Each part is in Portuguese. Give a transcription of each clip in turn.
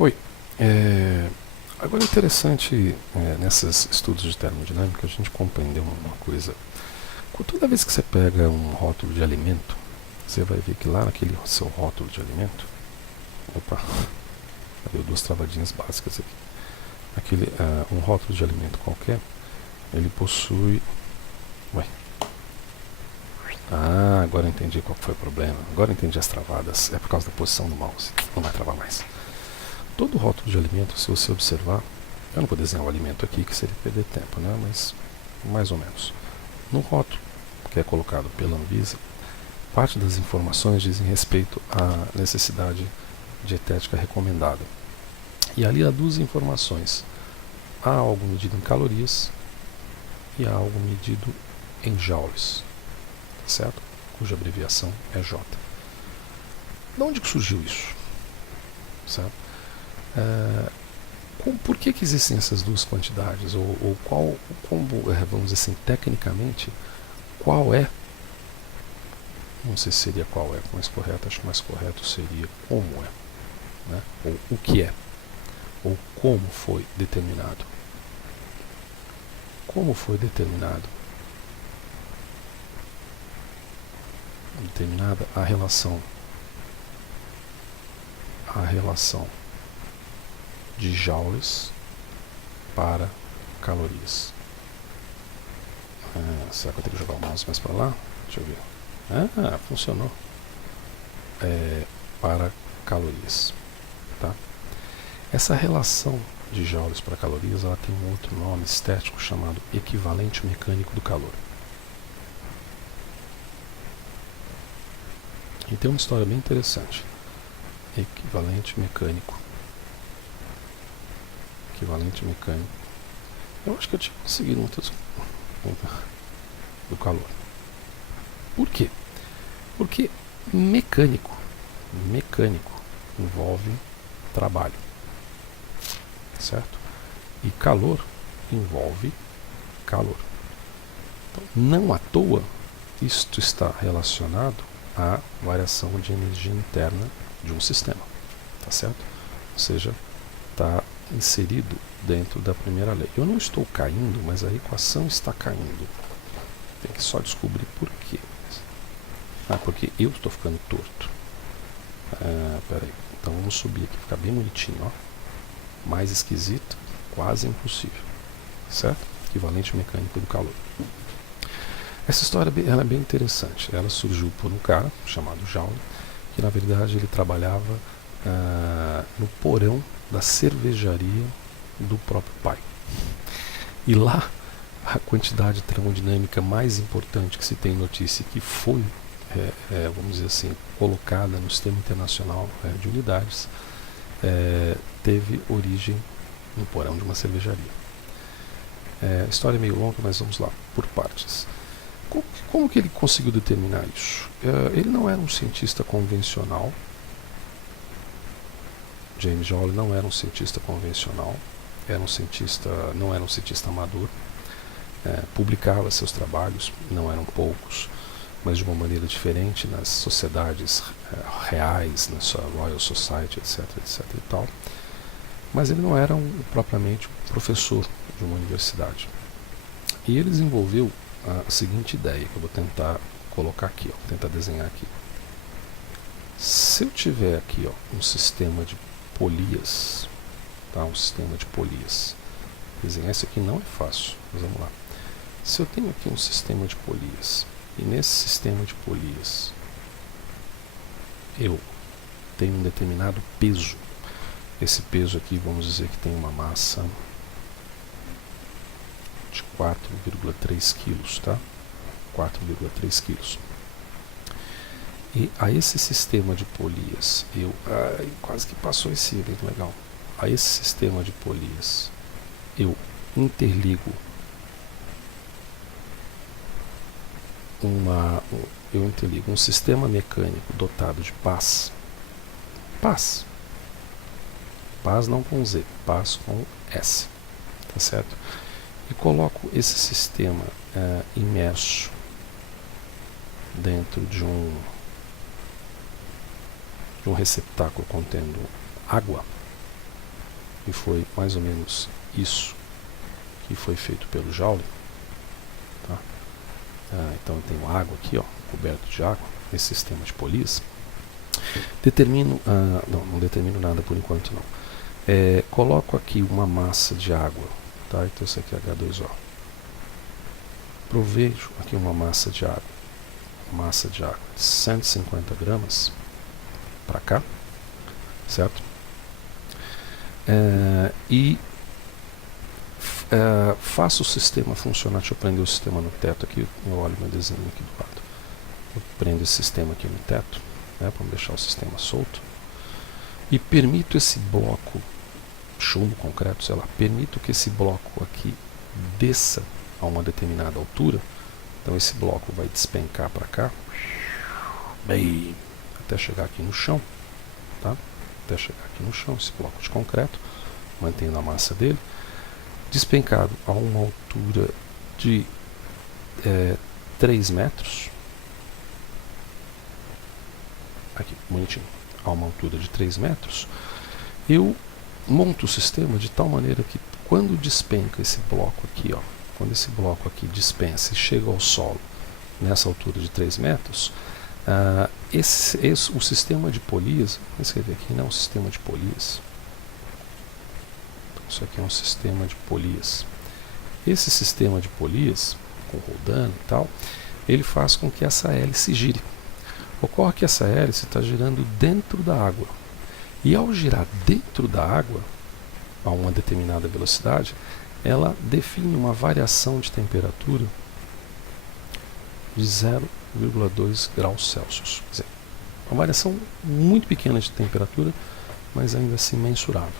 Oi. Agora é interessante, nesses estudos de termodinâmica, a gente compreender uma coisa. Toda vez que você pega um rótulo de alimento, você vai ver que lá naquele seu rótulo de alimento, opa, deu duas travadinhas básicas aqui. Um rótulo de alimento qualquer, ele possui... Ué. Agora eu entendi qual foi o problema. Agora eu entendi as travadas. É por causa da posição do mouse. Não vai travar mais. Todo rótulo de alimento, se você observar, eu não vou desenhar o alimento aqui, que seria perder tempo, né? Mas mais ou menos. No rótulo, que é colocado pela Anvisa, parte das informações dizem respeito à necessidade dietética recomendada. E ali há duas informações. Há algo medido em calorias e há algo medido em joules, certo? Cuja abreviação é J. De onde surgiu isso? Certo? Por que existem essas duas quantidades? Ou qual, vamos dizer assim, tecnicamente, qual é? Não sei se seria qual é mais correto, acho que mais correto seria como é, né? Ou o que é, ou como foi determinado. Como foi determinada a relação de joules para calorias. Será que eu tenho que jogar o mouse mais para lá? Deixa eu ver. Funcionou. Para calorias. Tá? Essa relação de joules para calorias, ela tem um outro nome estético chamado equivalente mecânico do calor. E tem uma história bem interessante. Equivalente mecânico. Eu acho que eu tinha conseguido muitas do calor. Por quê? Porque mecânico envolve trabalho, certo? E calor envolve calor. Então, não à toa, isto está relacionado à variação de energia interna de um sistema, tá certo? Ou seja, está inserido dentro da primeira lei. Eu não estou caindo, mas a equação está caindo. Tem que só descobrir por quê. Porque eu estou ficando torto. Peraí. Então vamos subir aqui, ficar bem bonitinho, ó. Mais esquisito, quase impossível. Certo? Equivalente mecânico do calor. Essa história ela é bem interessante. Ela surgiu por um cara chamado Joule, que na verdade ele trabalhava no porão da cervejaria do próprio pai. E lá, a quantidade termodinâmica mais importante que se tem notícia, que foi, vamos dizer assim, colocada no Sistema Internacional de Unidades, teve origem no porão de uma cervejaria. A história é meio longa, mas vamos lá, por partes. Como que ele conseguiu determinar isso? Ele não era um cientista convencional. James Joule não era um cientista convencional, não era um cientista amador, publicava seus trabalhos, não eram poucos, mas de uma maneira diferente nas sociedades reais, na sua Royal Society, etc, etc e tal. Mas ele não era propriamente um professor de uma universidade. E ele desenvolveu a seguinte ideia, que eu vou tentar colocar aqui, vou tentar desenhar aqui. Se eu tiver aqui um sistema de polias, tá? Um sistema de polias. Desenhar isso aqui não é fácil, mas vamos lá. Se eu tenho aqui um sistema de polias, e nesse sistema de polias eu tenho um determinado peso, esse peso aqui vamos dizer que tem uma massa de 4,3 quilos, tá? 4,3 quilos. E a esse sistema de polias, quase que passou esse evento legal. A esse sistema de polias, eu interligo um sistema mecânico dotado de paz. Paz não com Z, paz com S, tá certo? E coloco esse sistema imerso dentro de um receptáculo contendo água, e foi mais ou menos isso que foi feito pelo Joule, tá? Então eu tenho água aqui, ó, coberto de água, esse sistema de polias. Determino, não determino nada por enquanto não. Coloco aqui uma massa de água, tá? Então isso aqui é H2O. Provejo aqui uma massa de água, de 150 gramas para cá, certo? E faço o sistema funcionar. Deixa eu prender o sistema no teto aqui. Eu olho meu desenho aqui do lado. Eu prendo esse sistema aqui no teto, né, para deixar o sistema solto. E permito esse bloco, chumbo, concreto, sei lá, permito que esse bloco aqui desça a uma determinada altura. Então esse bloco vai despencar para cá, bem, até chegar aqui no chão, tá? Até chegar aqui no chão, esse bloco de concreto, mantendo a massa dele, despencado a uma altura de 3 metros, aqui, bonitinho, a uma altura de 3 metros, eu monto o sistema de tal maneira que quando despenca esse bloco aqui, ó, quando esse bloco aqui dispensa e chega ao solo nessa altura de 3 metros, o sistema de polias, vou escrever aqui, não é um sistema de polias, então, isso aqui é um sistema de polias. Esse sistema de polias, com rodando e tal, ele faz com que essa hélice gire. Ocorre que essa hélice está girando dentro da água, e ao girar dentro da água, a uma determinada velocidade, ela define uma variação de temperatura de 0,2 graus Celsius. Quer dizer, uma variação muito pequena de temperatura, mas ainda assim mensurável.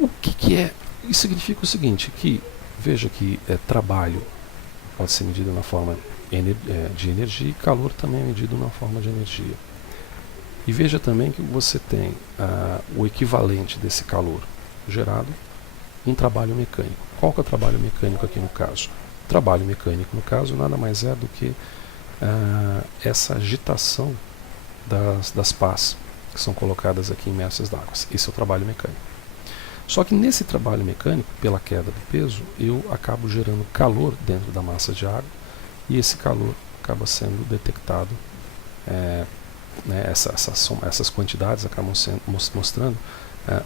O que é? Isso significa o seguinte, que veja que trabalho pode ser medido na forma de energia e calor também é medido na forma de energia. E veja também que você tem o equivalente desse calor gerado em trabalho mecânico. Qual que é o trabalho mecânico aqui no caso? O trabalho mecânico no caso nada mais é do que essa agitação das pás que são colocadas aqui em massas d'água. Esse é o trabalho mecânico. Só que nesse trabalho mecânico, pela queda do peso, eu acabo gerando calor dentro da massa de água e esse calor acaba sendo detectado, essas quantidades acabam mostrando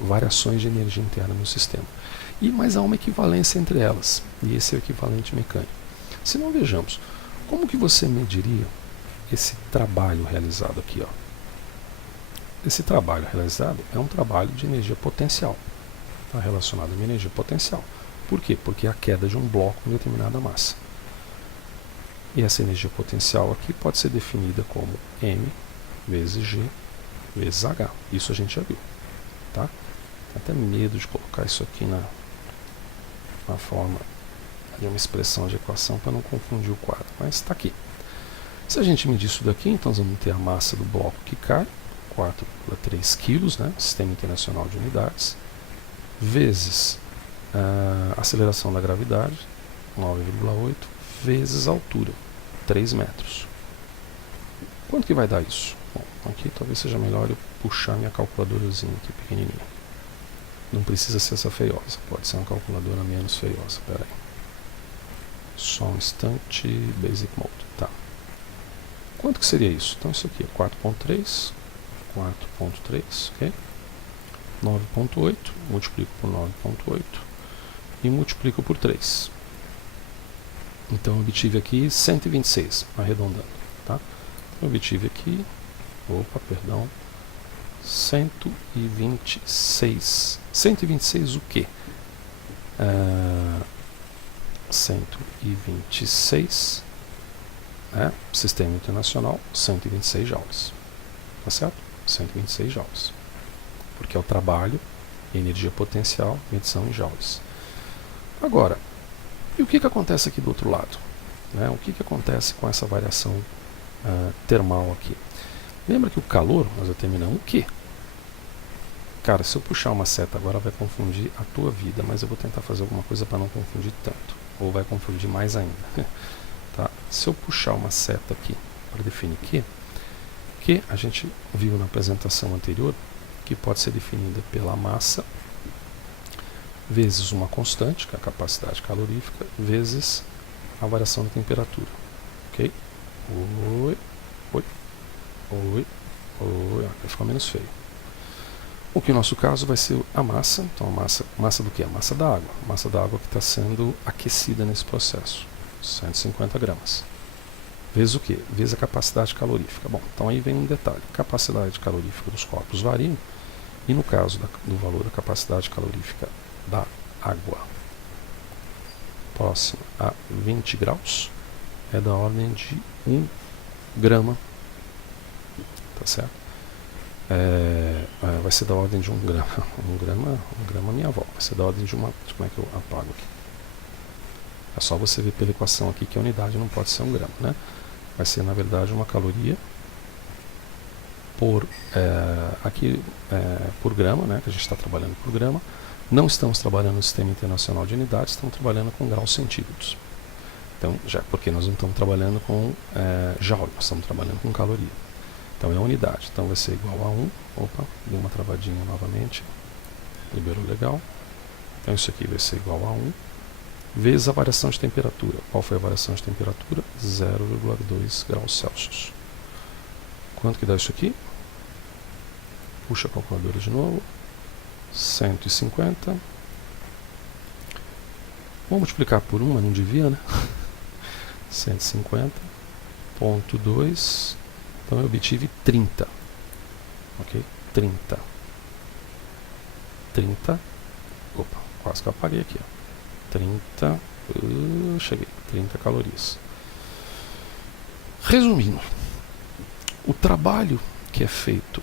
variações de energia interna no sistema. Mas há uma equivalência entre elas, e esse é o equivalente mecânico. Se não, vejamos, como que você mediria esse trabalho realizado aqui, ó? Esse trabalho realizado é um trabalho de energia potencial, está relacionado a uma energia potencial. Por quê? Porque é a queda de um bloco em determinada massa. E essa energia potencial aqui pode ser definida como M vezes G vezes H. Isso a gente já viu, tá? Tenho até medo de colocar isso aqui na forma de uma expressão de equação para não confundir o quadro, mas está aqui. Se a gente medir isso daqui, então nós vamos ter a massa do bloco que cai, 4,3 kg, né, Sistema Internacional de Unidades, vezes a aceleração da gravidade, 9,8, vezes a altura, 3 metros. Quanto que vai dar isso? Bom, aqui talvez seja melhor eu puxar minha calculadorazinha aqui pequenininha. Não precisa ser essa feiosa, pode ser uma calculadora menos feiosa. Pera aí. Só um instante, Basic Mode. Tá. Quanto que seria isso? Então isso aqui é 4.3, ok? 9.8, multiplico por 9.8 e multiplico por 3. Então eu obtive aqui 126, arredondando. Tá? Eu obtive aqui, 126. 126 o quê? 126, Sistema Internacional, 126 joules. Tá certo? 126 joules. Porque é o trabalho, energia potencial, medição em joules. Agora, e o que acontece aqui do outro lado? O que acontece com essa variação termal aqui? Lembra que o calor, nós determinamos o quê? Cara, se eu puxar uma seta agora vai confundir a tua vida, mas eu vou tentar fazer alguma coisa para não confundir tanto. Ou vai confundir mais ainda. Tá? Se eu puxar uma seta aqui para definir que a gente viu na apresentação anterior, que pode ser definida pela massa vezes uma constante, que é a capacidade calorífica, vezes a variação de temperatura. Ok? Oi, oi, oi, oi, vai ficar menos feio. O que no nosso caso vai ser a massa. Então, a massa do que? A massa da água. A massa da água que está sendo aquecida nesse processo. 150 gramas. Vezes o quê? Vezes a capacidade calorífica. Bom, então aí vem um detalhe. A capacidade calorífica dos corpos varia. E no caso do valor da capacidade calorífica da água próxima a 20 graus, é da ordem de 1 grama. Tá certo? Vai ser da ordem de 1 grama. 1 grama minha avó. Vai ser da ordem de uma. Como é que eu apago aqui? É só você ver pela equação aqui que a unidade não pode ser 1 grama, né? Vai ser, na verdade, uma caloria por, por grama, né? Que a gente está trabalhando por grama. Não estamos trabalhando no Sistema Internacional de Unidades, estamos trabalhando com graus centígrados. Então, porque nós não estamos trabalhando com joule, nós estamos trabalhando com caloria. Então é a unidade. Então vai ser igual a 1. Opa, deu uma travadinha novamente. Liberou legal. Então isso aqui vai ser igual a 1 vezes a variação de temperatura. Qual foi a variação de temperatura? 0,2 graus Celsius. Quanto que dá isso aqui? Puxa a calculadora de novo. 150. Vamos multiplicar por 1, mas não devia, né? 150.2. Então eu obtive 30. Ok? 30. Opa, quase que eu apaguei aqui. Ó. 30. Cheguei. 30 calorias. Resumindo, o trabalho que é feito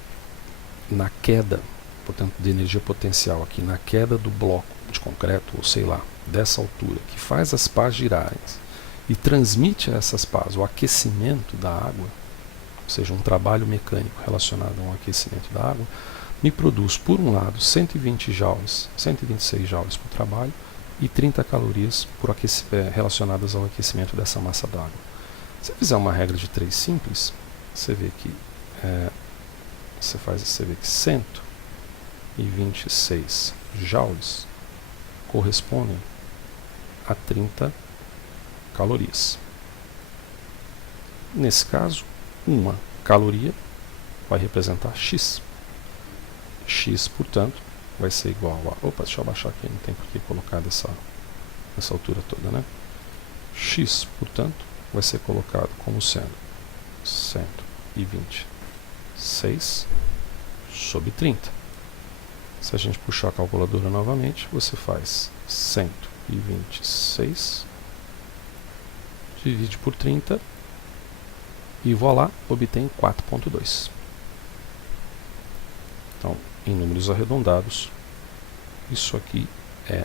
na queda, portanto, de energia potencial aqui, na queda do bloco de concreto, ou sei lá, dessa altura, que faz as pás girarem e transmite a essas pás o aquecimento da água, ou seja, um trabalho mecânico relacionado ao aquecimento da água, me produz, por um lado, 120 joules, 126 joules por trabalho e 30 calorias relacionadas ao aquecimento dessa massa d'água. Se fizer uma regra de 3 simples, você vê que você vê que 126 joules correspondem a 30 calorias. Nesse caso, uma caloria vai representar X. X, portanto, vai ser igual a... Opa, deixa eu abaixar aqui, não tem por que colocar nessa altura toda, né? X, portanto, vai ser colocado como sendo 126 sobre 30. Se a gente puxar a calculadora novamente, você faz 126 divide por 30 e voilá, obtém 4,2. Então, em números arredondados, isso aqui é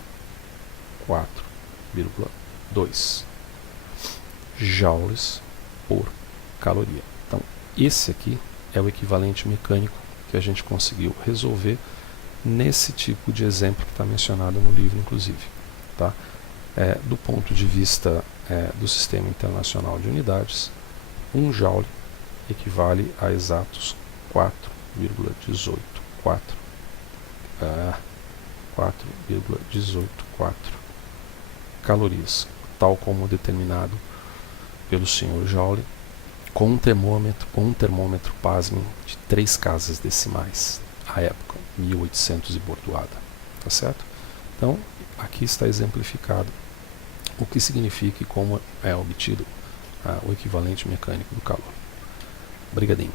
4,2 joules por caloria. Então, esse aqui é o equivalente mecânico que a gente conseguiu resolver nesse tipo de exemplo que está mencionado no livro, inclusive. Tá? Do ponto de vista do Sistema Internacional de Unidades, 1 joule equivale a exatos 4,184 calorias, tal como determinado pelo Sr. Joule, com um termômetro, pasmem, de 3 casas decimais, à época, 1800 e bordoada. Tá certo? Então, aqui está exemplificado o que significa e como é obtido o equivalente mecânico do calor. Obrigadinho.